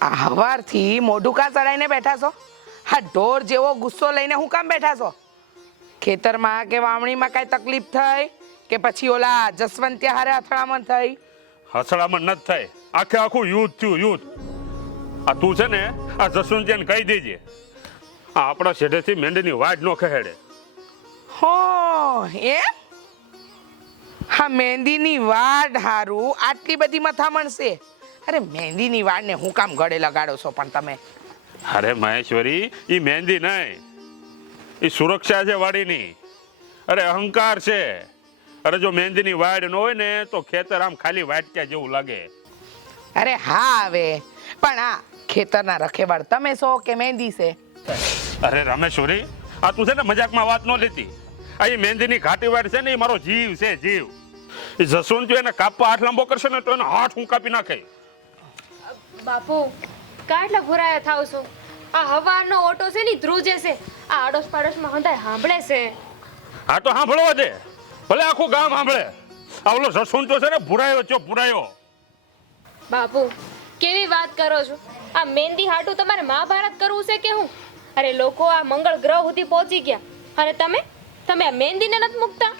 આ હવારથી મોઢું કા ચડાઈને બેઠા છો? હા ઢોર જેવો ગુસ્સો લઈને હું કામ બેઠા છો? ખેતરમાં કે વાવણીમાં કાંઈ તકલીફ થઈ કે પછી ઓલા જસવંતિયા હારે અથડામણ થઈ? હસડામણ નથી થઈ, આખે આખું યુદ્ધ થયું, યુદ્ધ. આ તું છે ને આ જસવંતિયાને કહી દેજે આ આપણા શેઠેથી મેંદીની વાડ નો ખહેડે. હો એમ? હા મહેંદીની વાડ હારું આટલી બધી મથામણ છે? અરે મહેંદીની વાડને હું કામ ગળે લગાડો છો પણ તમે? અરે મહેશ્વરી, ઈ મહેંદી નહીં, ઈ સુરક્ષા છે વાડીની. અરે અહંકાર છે. અરે જો મહેંદીની વાડ ન હોય ને તો ખેતર આમ ખાલી વાટક્યા જેવું લાગે. અરે હા હવે પણ આ ખેતરના રખેવાળ તમે છો કે મહેંદી છે? અરે રમેશ્વરી, આ તું છે ને મજાકમાં વાત ન લેતી. આ ઈ મહેંદીની ઘાટી વાડ છે ને એ મારો જીવ છે, જીવ. એ જસવંત એને કાપવા હાથ લાંબો કરશે ને તો એનો હાથ હું કાપી નાખે. બાપુ કાટલા ભરાયા થાવ છો? આ હવાનો ઓટો છે ને ધ્રુજે છે, આ આડોશ પાડોશમાં હંધાય સાંભળે છે. હા તો સાંભળવા દે, ભલે આખું ગામ સાંભળે. આ ઓલો જસવંતો છે ને ભુરાયો છો, ભુરાયો. બાપુ કેવી વાત કરો છો? આ મહેંદી હાટું તમારે મહાભારત કરવું છે કે હું? અરે લોકો આ મંગળ ગ્રહ સુધી પહોંચી ગયા અને તમે આ મહેંદીને નથી મૂકતા?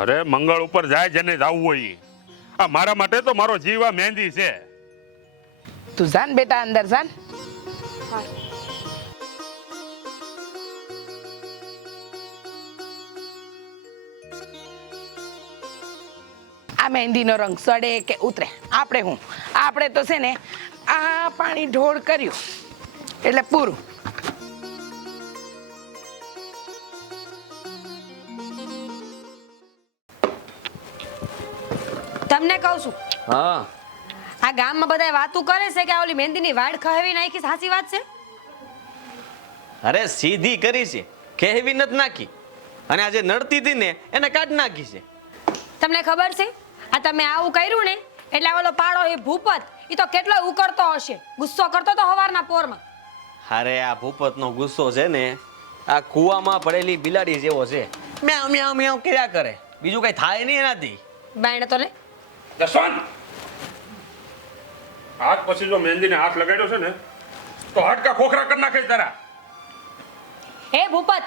અરે મંગળ ઉપર જાય જેને જવું હોય. આ મારા માટે તો મારો જીવ આ મહેંદી છે. તું જાન બેટા અંદર જાન. હા. આ મહેંદીનો રંગ સડે કે ઉતરે આપણે તો છે ને આ પાણી ઢોળ કર્યું એટલે પૂરું. તમને કહું છું, હા, આ ગામમાં બધા વાતું કરે છે કે આ ઓલી મહેંદીની વાડ ખહેવી નાખી, સાચી વાત છે? અરે સીધી કરી છે, કહેવી નથી નાખી. અને આજે નડતી હતી ને એને કાઢી નાખી છે. તમને ખબર છે આ તમે આવું કર્યું ને એટલે ઓલો પાડો એ ભૂપત એ તો કેટલો ઉકળતો હશે, ગુસ્સો કરતો તો હવારના પોરમાં. અરે આ ભૂપતનો ગુસ્સો છે ને આ કૂવામાં પડેલી બિલાડી જેવો છે, મ્યાઉ મ્યાઉ મ્યાઉ કર્યા કરે, બીજું કઈ થાય નહીં એનાથી. બાયણે તો લે. જસવંત, હાથ પછી જો મહેંદીને હાથ લગાડ્યો છે ને તો હાડકા ખોખરા કરી નાખે તારા. હે ભૂપત,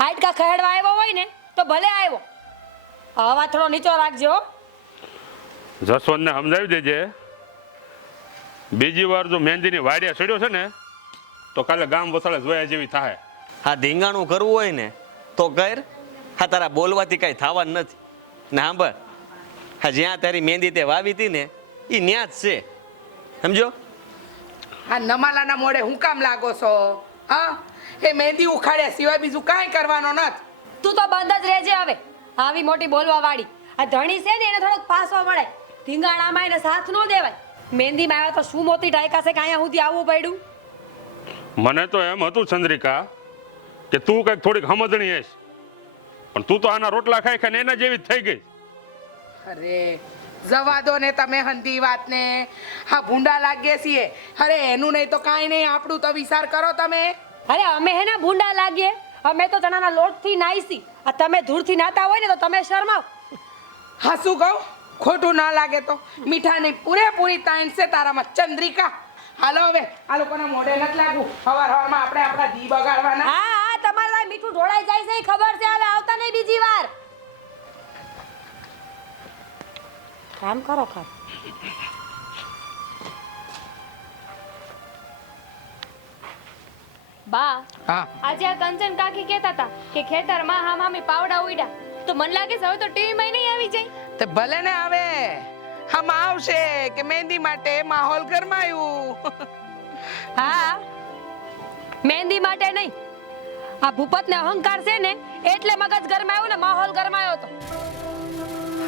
હાડકા ખહેડવા આવ્યો હોય ને તો ભલે આવ્યો, અવાજ થોડો નીચો રાખજો હો. જસવંતને સમજાવી દેજે બીજી વાર જો મહેંદીની વાડિયા ચડ્યો છે ને તો કાલે ગામ વસાળે જોયા જેવી થાય. હા ધીંગાણું કરવું હોય ને તો કર. હા તારા બોલવાથી કઈ થવાનું નથી. ને સાંભળ, હા જ્યાં તારી મહેંદી તે વાવી હતી ને એ ન્યા જ છે, સમજો. આ નમાલાના મોઢે હું કામ લાગો છો? હા એ મહેંદી ઉખાડ્યા સિવાય બીજું કાંઈ કરવાનો નથી. તું તો બંધ જ રહેજે હવે, આવી મોટી બોલવા વાળી. આ ધણી છે ને એને થોડોક ફાંસો મળે, ધીંગાણામાં એને સાથ ન દેવાય. મહેંદીમાં આવ્યા તો શું મોતી ટાઈકા છે કે અહીંયા સુધી આવવું પડ્યું? મને તો એમ હતું ચંદ્રિકા કે તું કઈક થોડીક સમજણી હશ, પણ તું તો આના રોટલા ખાઈ ખાઈને એના જેવી જ થઈ ગઈ. અરે જવા દો ને તમે હંધી વાતને. હા ભૂંડા લાગીએ છીએ. અરે એનું નહીં તો કાંઈ નહીં, આપણું તો વિચાર કરો તમે. અરે અમે હેના ભૂંડા લાગીએ? અમે તો ચણાના લોટથી નાઈસી. આ તમે ધૂળથી નાતા હોય ને તો તમે શરમાવ. હા શું કહું? ખોટું ના લાગે તો મીઠાની પૂરેપૂરી તાણ છે તારામાં ચંદ્રિકા. હાલો હવે આ લોકોના મોઢે નથી લાગવું. હવારમાં આપણે આપણા દી બગાડવાના. હા હા, તમારા મીઠું ઢોળાઈ જાય છે એ ખબર છે. હવે આવતા નહીં બીજી વાર. કામ કરો કામ. બા હા આજે આ કંચન કાકી કહેતા હતા કે ખેતરમાં હા મામી પાવડા ઉડ્યા, તો મને લાગે છે હવે તો ટીવીમાં નહીં આવી જાય. તે ભલે ને આવે, હમ આવશે કે મહેંદી માટે માહોલ ગરમાયું. હા, મહેંદી માટે નહીં, આ ભૂપતને અહંકાર છે ને એટલે મગજ ગરમાયું ને માહોલ ગરમાયો તો.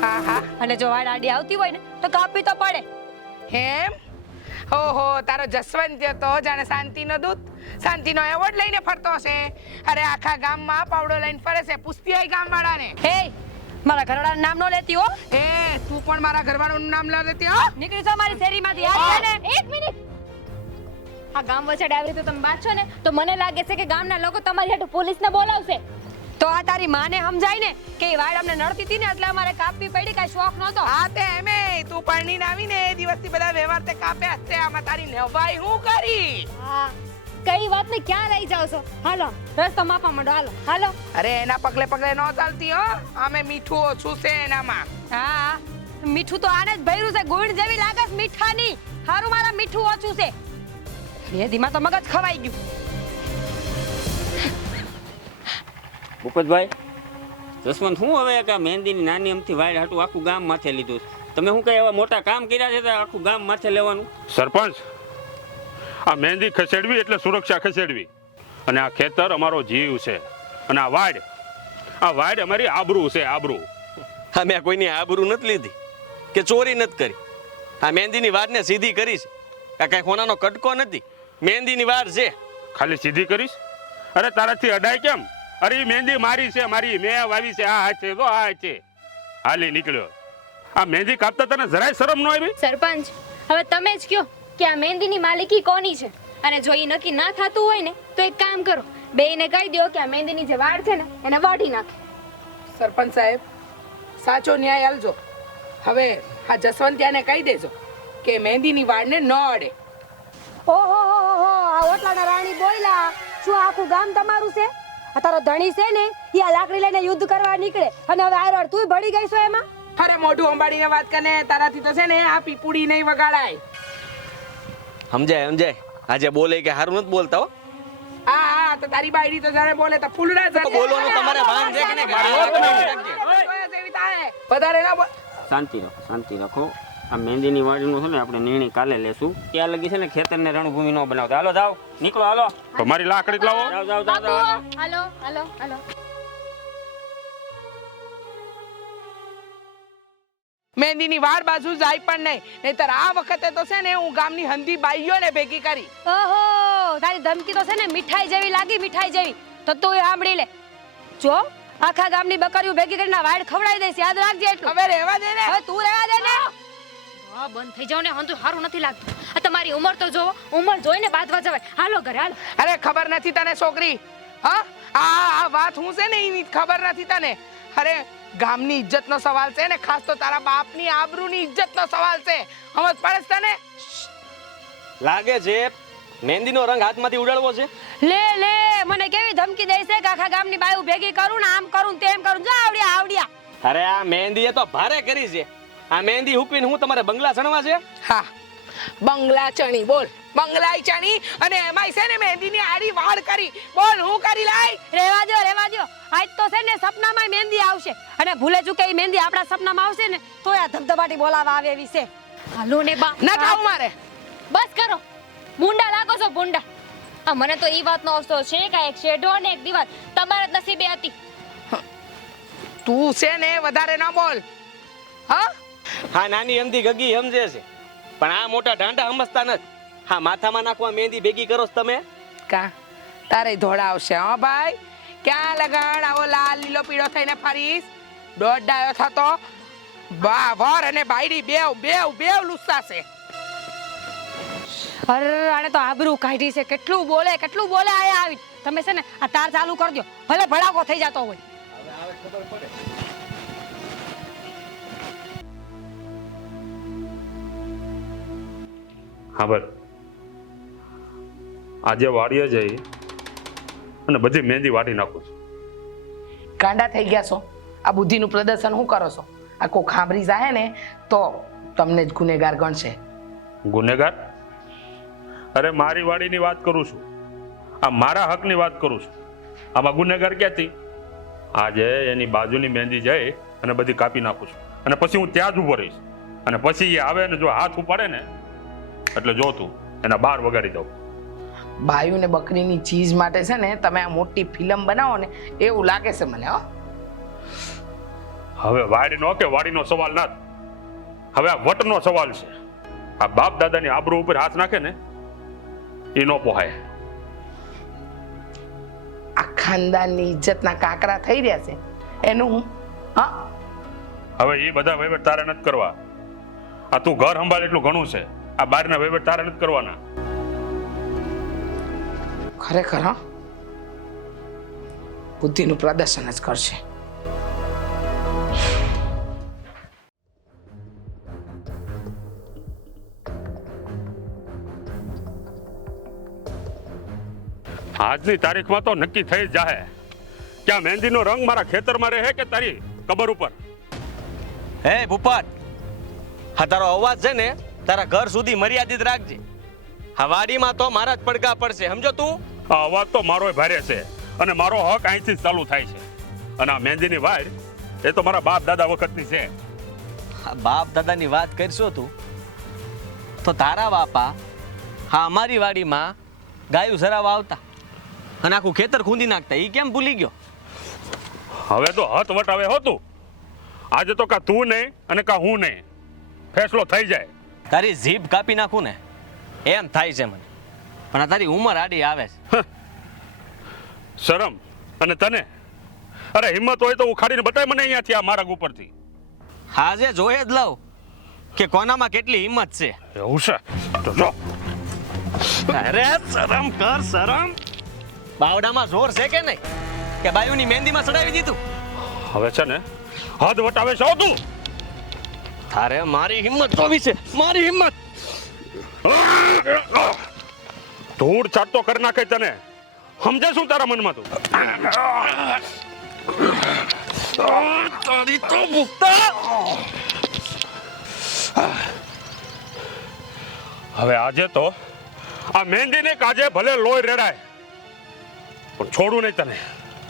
હા હા અને જો વાડ આડી આવતી હોય ને તો કાપી તો પડે. હેમ? ઓહો તારો જસવંત તો જાણે શાંતિનો દૂત, શાંતિનો એવોર્ડ લઈને ફરતો હશે. અરે આખા ગામમાં પાવડો લઈને ફરે છે, પૂછતી હોય ગામવાળાને. હે, મારા ઘરવાળાનું નામ નો લેતી હો. એ તું પણ મારા ઘરવાળાનું નામ લે લેતી હો. નીકળી જા મારી શેરીમાંથી. યાદ છે ને? એક મિનિટ, આ ગામ વચ્ચે આવી રીતે તમે બાંધશો ને તો મને લાગે છે કે ગામના લોકો તમારી હાટુ પોલીસને બોલાવશે. તો તો આ તારી માને સમજાય ને કે એ વાડ અમને નડતી હતી ને એટલે અમારે કાપવી પડી, કાંઈ શોખ નહોતો. હા તે એમે તું પરણીને આવીને એ દિવસથી બધા વ્યવહાર તે કાપ્યા જ છે. આમાં તારી નવાઈ હું કરી? હા કઈ વાત ને ક્યાં રહી જાવ છો? હાલો રસ્તો માપા માંડો, હાલો હાલો. અરે એના પગલે પગલે ન ચાલતી હો. આમે મીઠું ઓછું છે એનામાં. હા મીઠું તો આને જ ભર્યું છે, ગુણ જેવી લાગે છે મીઠાની. હારું મારા મીઠું ઓછું છે. બે ધીમા તો મગજ ખવાઈ ગયું. ભૂપતભાઈ, જસવંત, હું હવે કે મહેંદીની નાની અમથી વાડ હાટું આખું ગામ માથે લીધું છે. તમે શું કઈ એવા મોટા કામ કર્યા છે તો આખું ગામ માથે લેવાનું? સરપંચ, આ મહેંદી ખસેડવી એટલે સુરક્ષા ખસેડવી. અને આ ખેતર અમારો જીવ છે. અને આ વાડ અમારી આબરૂ છે, આબરૂ. હા, મેં કોઈની આબરૂ નથી લીધી કે ચોરી નથી કરી. આ મહેંદીની વારને સીધી કરી છે. આ કાંઈ હોનાનો કટકો નથી, મહેંદીની વાર છે. ખાલી સીધી કરીશ? અરે તારાથી અડાય કેમ? અરે ઈ મહેંદી મારી છે, મારી. મેં વાવી છે. આ હાથ છે તો આ હાથ છે. હાલી નીકળ્યો. આ મહેંદી કાપતા તને જરાય શરમ ન આવી? સરપંચ હવે તમે જ કયો કે આ મહેંદીની માલિકી કોની છે, અને જો એ નક્કી ના થતું હોય ને તો એક કામ કરો, બેયને કહી દો કે આ મહેંદીની જે વાડ છે ને એને વાઢી નાખે. સરપંચ સાહેબ, સાચો ન્યાય આલજો. હવે આ જસવંતિયાને કહી દેજો કે મહેંદીની વાડને ન અડે. ઓહો આ ઓટલાના રાણી બોયલા. શું આખું ગામ તમારું છે? આ તારો ધણી છે ને ઈ આ લાકડી લઈને યુદ્ધ કરવા નીકળે અને હવે આયર તુંય ભળી ગઈ છો એમાં. અરે મોઢું અંબાડીને વાત કરને. તારાથી તો છે ને આ પીપુડી નહીં વગાડાય. સમજાય સમજાય. આજે બોલે કે હારું નથી બોલતા હો. હા હા તો તારી બાયડી તો જાણે બોલે તો ફૂલડા તો બોલવાનું તમારે ભાન છે કે નહીં? વધારે ના બોલ. શાંતિ રાખો, શાંતિ રાખો. આ મહેંદીની વાડીનો છે ને આપણે નિર્ણય કાલે લેશું. ત્યાં લગી છે ને ખેતરને રણભૂમિ ન બનાવતા. હાલો જાઓ, નીકળો, હાલો. તો મારી લાકડી જ લાવો. જાઓ જાઓ જાઓ બાપુ જાઓ. હાલો હાલો હાલો. મહેંદીની વાર બાજુ જાય પણ નહીં, નહીતર આ વખતે તો છે ને હું ગામની હંધી બાઈઓને ભેગી કરી. ઓહો તારી ધમકી તો છે ને મીઠાઈ જેવી લાગી, મીઠાઈ જેવી. તો તું સાંભળી લે. જો આખા ગામની બકરીઓ ભેગી કરીને વાડ ખવડાવી દઈશ, યાદ રાખજે એટલું. હવે રહેવા દે ને. હવે તું રહેવા દે ને. હા બંધ થઈ જાવ ને, હંધું સારું નથી લાગતું. આ તમારી ઉંમર તો જોવો, ઉંમર જોઈને બાદવા જવાય. હાલો ઘરે હાલો. અરે ખબર નથી તને છોકરી? હા આ વાત હું છે ને એની ખબર નથી તને? અરે ગામની ઇજ્જતનો સવાલ છે ને, ખાસ તો તારા બાપની આબરૂની ઇજ્જતનો સવાલ છે. સમજ પડે છે તને? લાગે છે મહેંદીનો રંગ હાથમાંથી ઉડાડવો છે. લે લે મને કેવી ધમકી દે છે કે આખા ગામની બાયું ભેગી કરું ને આમ કરું ને તેમ કરું. જો આવડિયા આવડિયા. અરે આ મહેંદીએ તો ભારે કરી છે. આ મહેંદી હુપીને હું તમારે બંગલા સણવા છે? હા બંગલા ચણી બોલ. બંગલાઈ ચણી અને એમાંય છે ને મહેંદીની આડી વાડ કરી. બોલ હું કરી લાય? રેવા દો રેવા દો. આજ તો છે ને સપનામાં મહેંદી આવશે અને ભૂલે ચૂકે ઈ મહેંદી આપણા સપનામાં આવશે ને તો આ ધબધબાટી બોલાવા આવે એવી છે. હાલો ને બા. ના ખાવું મારે. બસ કરો, ભૂંડા લાગો છો ભૂંડા. આ મને તો ઈ વાતનો અફસોસ છે કે એક શેઢો ને એક દીવાલ તમારા જ નસીબે હતી. તું છે ને વધારે ન બોલ. હા હા, નાની અમથી ગગી સમજે છે પણ આ મોટા ઢાંઢા સમજતા નથી. હા, માથામાં નાખવા મહેંદી ભેગી કરો છો તમે. કા તારે ધોળા આવશે? હા ભાઈ, ક્યાં લગણ આવો લાલ લીલો પીળો થઈને ફરીશ? દોઢ ડાયો થતો બા વર અને બાયડી બેવ બેવ બેવ લુસ્સાશે. અરે આને તો આબરૂ કાઢી છે. કેટલું બોલે આયા આવી. તમે છે ને આ તાર ચાલુ કરી દો, ભલે ભડાકો થઈ જતો હોય. હા બરાબર. આજે વાડીએ જઈ અને બધી મહેંદી વાટી નાખું છું. ગાંડા થઈ ગયા છો? આ બુદ્ધિનું પ્રદર્શન શું કરો છો? આ કોઈ ખાંભરી જાય ને તો તમને જ ગુનેગાર ગણશે. ગુનેગાર? અરે મારી વાડીની વાત કરું છું. આ મારા હકની વાત કરું છું. આમાં ગુનેગાર ક્યાંથી? આજે એની બાજુની મહેંદી જાય અને બધી કાપી નાખું છું અને પછી હું ત્યાં જ ઊભો રહીશ અને પછી એ આવે ને જો હાથ ઉપાડે ને એટલે જો તું એના બાર વગાડી દઉં. બાયુ ને બકરીની ચીજ માટે છે ને તમે આ મોટી ફિલ્મ બનાવો ને એવું લાગે છે મને. હવે વાડીનો કે વાડીનો સવાલ ના, હવે આ વટનો સવાલ છે. આ બાપ દાદાની આબરૂ ઉપર હાથ નાખે ને એ ન પોહાય. આ ખાનદાનની ઇજ્જતના કાકરા થઈ રહ્યા છે એનું હું. હા હવે એ બધા વહીવટ તારે નથી કરવા. આ તું ઘર સંભાળ એટલું ઘણું છે. આ બહારના વહીવટ તારે નથી કરવાના. ખરેખર હા બુદ્ધિનું પ્રદર્શન જ કરશે. આજની તારીખમાં તો નક્કી થઈ જ જાહે કે આ મહેંદીનો રંગ મારા ખેતરમાં રહે કે તારી કબર ઉપર. હે ભૂપત, હા તારો અવાજ છે ને તારા ઘર સુધી મર્યાદિત રાખજે. હા વાડીમાં તો મારા જ પડઘા પડશે, સમજો તું. આ અવાજ તો મારોય ભારે છે અને મારો હક અહીંથી જ ચાલુ થાય છે. અને આ મહેંદીની વાડ એ તો મારા બાપ દાદા વખતની છે. હા, બાપ દાદાની વાત કરશો તું તો તારા બાપા હા અમારી વાડીમાં ગાયું સરાવા આવતા અને આખું ખેતર ખૂંદી નાખતા. એ કેમ ભૂલી ગયો? હવે તો હથ વટાવે હોતું. આજે તો કા તું નહીં અને કા હું નહીં, ફેસલો થઈ જાય. તારી જીભ કાપી નાખું ને એમ થાય છે મને, પણ આ તારી ઉંમર આડી આવે છે. શરમ અને તને, અરે હિંમત હોય તો ઉખાડીને બતાય મને અહીંયાથી આ માર્ગ ઉપરથી. હાજે જોયે જ લઉં કે કોનામાં કેટલી હિંમત છે. એવું છે તો જો. અરે શરમ કર શરમ. બાવડામાં જોર છે કે નહીં કે બાયુની મહેંદીમાં ચડાવી દીધું? હવે છે ને હદ વટાવે છે તું. તારે મારી હિંમત જોવી છે, મારી હિંમત. ધૂળ ચાટતો કરી નાખે તને, સમજે શું તારા મનમાં તું? તારી તો ભૂખતા. હવે આજે તો આ મહેંદીને કાજે ભલે લોહી રેડાય પણ છોડું નહીં તને.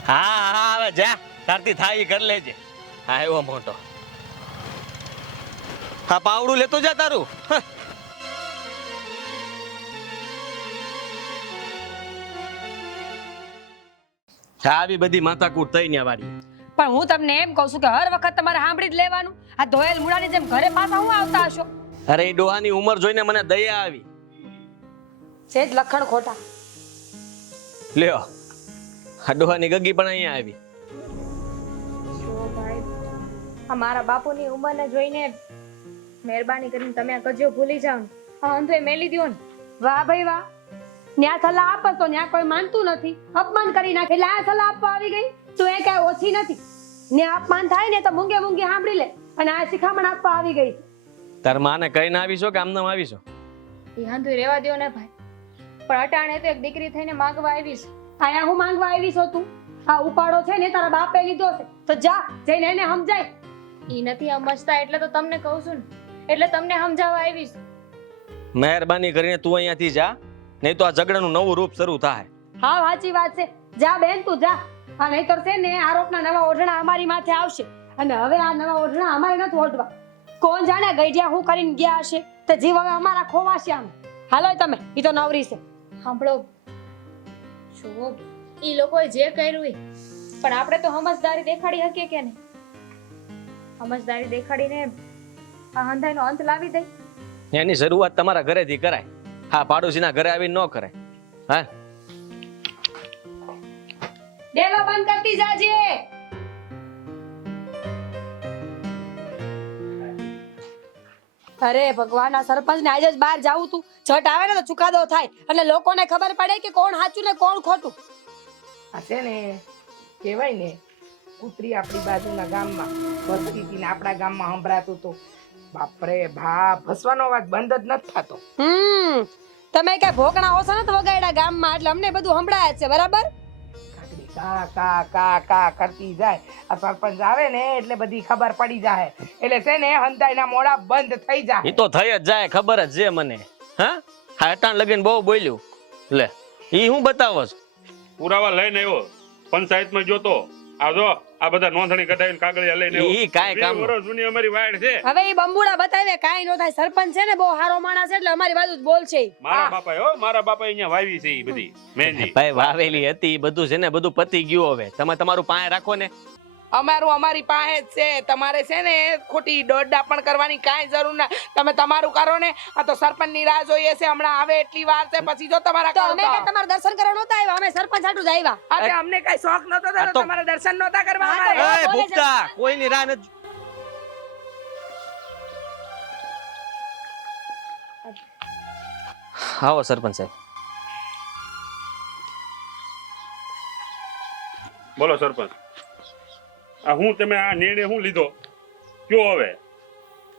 હા હા હવે જા, તારથી થાય ઈ કરી લેજે. હા એવો મોટો હા પાવડું લેતો જા તારું. આવી બધી માથાકૂટ થઈ ને વાળી. પણ હું તમને એમ કહું છું કે હર વખત તમારે સાંભળી જ લેવાનું. આ ધોયેલ મૂળાની જેમ ઘરે પાછા હું આવતા હશો? અરે એ ડોહાની ઉંમર જોઈને મને દયા આવી. છે જ લખણ ખોટા. લ્યો આ ડોહાની ગગી પણ અહીંયા આવી. જો ભાઈ, આ મારા બાપુની ઉંમરને જોઈને મહેરબાની કરીને તમે આ કજિયો ભૂલી જાઓ ને. આ અંધોએ મેલી દ્યો ને. વાહ ભાઈ વાહ, ન્યા સલાહ આપસ તો ન્યા કોઈ માનતું નથી, અપમાન કરી નાખે. એટલે આ સલાહ આપવા આવી ગઈ તો એ કઈ ઓછી નથી. ન્યા અપમાન થાય ને તો મૂંગે મૂંગે સાંભળી લે, અને આ શિખામણ આપવા આવી ગઈ. તાર માને કહીને આવીશો કે આમનામ આવીશો? એ અંધોએ રહેવા દ્યો ને ભાઈ, પણ અટાણે તો એક દીકરી થઈને માંગવા આવીશ. આયા હું માંગવા આવી છો તું? આ ઉપાડો છે ને તારા બાપે લીધો છે, તો જા જઈને એને સમજાય. ઈ નથી સમજતા એટલે તો તમને કહું છું ને, એટલે તમને સમજાવવા આવીશ. મહેરબાની કરીને તું અહીંયાથી જા, નહીં તો આ ઝઘડાનું નવું રૂપ શરૂ થાય. હા સાચી વાત છે, જા બેન તું જા. આ નહીતર છે ને આરોપના નવા ઓઢણા અમારી માથે આવશે, અને હવે આ નવા ઓઢણા અમારે નથી ઓઢવા. કોણ જાણે ગઈઢિયા હું કરીને ગયા હશે, તો જીવ હવે અમારા ખોવાશે. આમ હાલો તમે, ઈ તો નવરી છે. સાંભળો, જુઓ, ઈ લોકોએ જે કર્યું એ, પણ આપણે તો સમજદારી દેખાડી શકીએ કે નહીં? સમજદારી દેખાડીને આ હંધાઈનો અંત લાવી દઈ. એની શરૂઆત તમારા ઘરેથી કરાય. હા, પાડોશીના ઘરે આવીને ન કરાય. હા, ડેલો બંધ કરતી જાજે. અરે ભગવાન, આ સરપંચ ને આજે જ બહાર જાવું તું. છટ આવે ને તો ચુકાદો થાય, એટલે લોકોને ખબર પડે કે કોણ સાચું ને કોણ ખોટું. આ છે ને કહેવાય ને, કૂતરી આપણી બાજુના ગામમાં ભસતી હતી ને આપણા ગામમાં સંભળાતું હતું. બાપરે બાપ, ભસવાનો અવાજ બંધ જ નથી થતો. તમે કઈ ભોકણા ઓછા નથી વગાડ્યા ગામમાં, એટલે અમને બધું સંભળાય જ છે. બરાબર? કાકડી કા કા કા કા કરતી જાય. આ સરપંચ આવે ને એટલે બધી ખબર પડી જાય. એટલે છે ને હંધાઈના મોડા બંધ થઈ જાય. એ તો થઈ જ જાય, ખબર જ છે મને. હા, હા અટાણ લગીને બહુ બોલ્યું. લે ઈ હું બતાવો છો? પુરાવા લઈને આવ્યો, પંચાયતમાં જોતો. આ જો આ બધા નોંધણી કઢાવીને કાગળિયા લઈને આવ્યો. ઈ કાંઈ કામ 2 વર્ષ જૂની અમારી વાડ છે. હવે એ બંબુડા બતાવે કાઈ નો થાય. સરપંચ છે ને બહુ સારો માણસ છે, એટલે અમારી બાજુ જ બોલશે ઈ. મારા બાપાએ મારા બાપાએ અહીંયા વાવી છે ઈ બધી મહેંદી. ભાઈ વાવેલી હતી, ઈ બધું છે ને બધું પતી ગયું. હવે તમે તમારું પાસે રાખો ને. અમારું અમારી પાસે જ છે. તમારે છે ને ખોટી દોડડા પણ કરવાની કાંઈ જરૂર ના. તમે તમારું કરો ને. આ તો સરપંચ ની રાહ જોઈએ છે, હમણાં આવે એટલી વાર છે, પછી જો તમારા તો અમે કે તમારા દર્શન કરવા નહોતા આવ્યા, અમે સરપંચ હાટુ જ આવ્યા. અરે અમને કઈ શોખ નતો થતો, આ તો- તમારે દર્શન નહોતા કરવા હા, તો- અમારે. એ ભૂપતા, કોઈની રાહ નથી. આવો સરપંચ સાહેબ. બોલો સરપંચ, આ હું તમે આ નિર્ણય હું લીધો કયો હવે?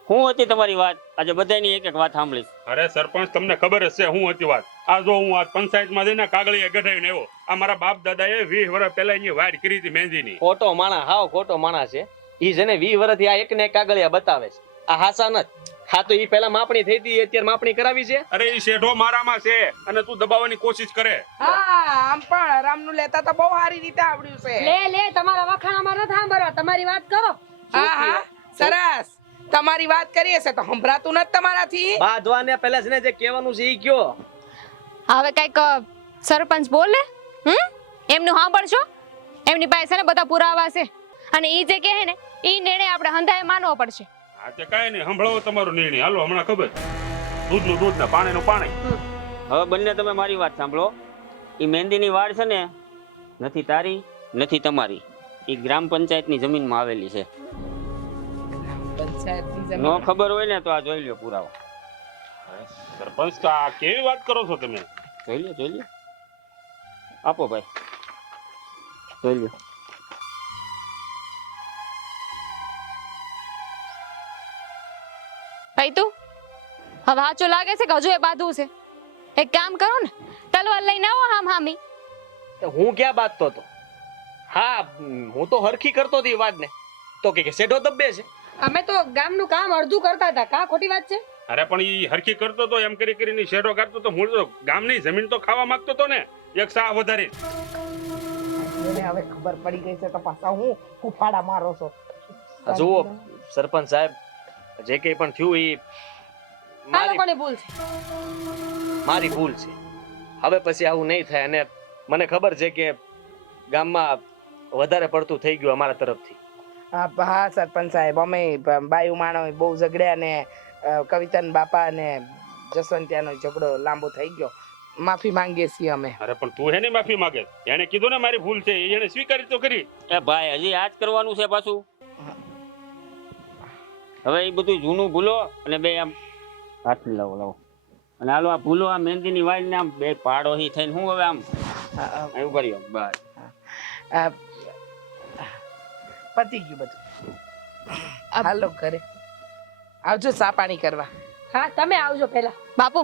શું હતી તમારી વાત? આજે બધાની એક એક વાત સાંભળીશ. અરે સરપંચ, તમને ખબર જ છે હું હતી વાત. આ જો હું આ પંચાયતમાં જઈને કાગળિયા ગઢાવીને આવ્યો. આ મારા બાપ દાદાએ 20 વર્ષ પહેલા એની વાડ કરી હતી મહેંદીની. ખોટો માણસ, હાવ ખોટો માણસ છે ઈ. જેને 20 વર્ષથી આ એક ને એક કાગળિયા બતાવે છે, આ હાસા નથી. હા તો ઈ પહેલા માપણી થઈ હતી, અત્યારે માપણી કરાવી છે. અરે ઈ શેઠો મારામાં છે અને તું દબાવવાની કોશિશ કરે. હા આમ પણ રામનું લેતા તો બહુ સારી રીતે આવડ્યું છે. લે તમારા વખાણ અમારે નથી સાંભળવા, તમારી વાત કરો. હા હા સરસ. તમારી વાત કરીએ છે તો સંભળાતું નથી તમારાથી. બાંધવાને પહેલા છે ને જે કહેવાનું છે ઈ કયો. હવે કઈક સરપંચ બોલે એમનું સાંભળશો. એમની પાસે છે ને બધા પુરાવા છે અને ઈ જે કહે ને ઈ નિર્ણય આપણે હંધાએ માનવો પડશે. હા તે કાંઈ નહીં, સંભળાવો તમારો નિર્ણય. હાલો હમણાં ખબર. દૂધનું દૂધ ને પાણીનું પાણી. હવે બંને તમે મારી વાત સાંભળો. એ મહેંદીની વાડ છે ને નથી તારી નથી તમારી, એ ગ્રામ પંચાયતની જમીનમાં આવેલી છે. પંચાયતની જમીન. નો ખબર હોય ને તો આ જોઈ લ્યો પુરાવો. સરપંચ તો આ કેવી વાત કરો છો તમે? જોઈ લ્યો. આપો ભાઈ, જોઈ લ્યો. ભાઈ તું હવે સાચું લાગે છે કે હજુ એ બાંધવું છે? એક કામ કરો ને, તલવાર લઈને આવો હામી. તો હું ક્યાં બાંધતો હતો? હા હું તો હરખી કરતો હતી વાડને, તો કે શેઢો દબ્બે છે. અમે તો ગામનું કામ અડધું કરતા હતા, કા ખોટી વાત છે? અરે પણ ઈ હરખી કરતો તો એમ કરી કરીને શેઠો કાઢતો તો મૂળ તો ગામની જમીન તો ખાવા માંગતો તો ને, એક સાહ વધારી. એને હવે ખબર પડી ગઈ છે તો પાછા હું ફૂફાડા મારો છો. જુઓ સરપંચ સાહેબ, જે કંઈ પણ થયું ઈ આ લોકોની ભૂલ છે. મારી ભૂલ છે. હવે પછી આવું નહીં થાય. અને મને ખબર છે કે ગામમાં વધારે પડતું થઈ ગયું અમારા તરફથી. હા સરપંચ સાહેબ, અમે બાયુ માણો બહુ ઝઘડ્યા ને કવિતાન બાપા ને જસવંતિયાનો ઝઘડો લાંબો થઈ ગયો. માફી માંગીએ છીએ અમે. અરે પણ તું હેની માફી માંગે? એને કીધું ને મારી ભૂલ છે, એને સ્વીકારી તો કરી. એ ભાઈ હજી આ જ કરવાનું છે પાછું? હવે એ બધું જૂનું ભૂલો અને બે આમ હાથ લાવો અને હાલો આ ભૂલો આ મહેંદીની વાડ ને આમ બે પાડોહી થઈને હું હવે આમ એવું કર્યો બસ. પતી ગયું બધું. હાલો ઘરે આવજો ચા પાણી કરવા. હા તમે આવજો પહેલા. બાપુ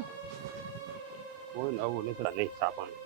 કોઈ નવું નહીં સાપાણી.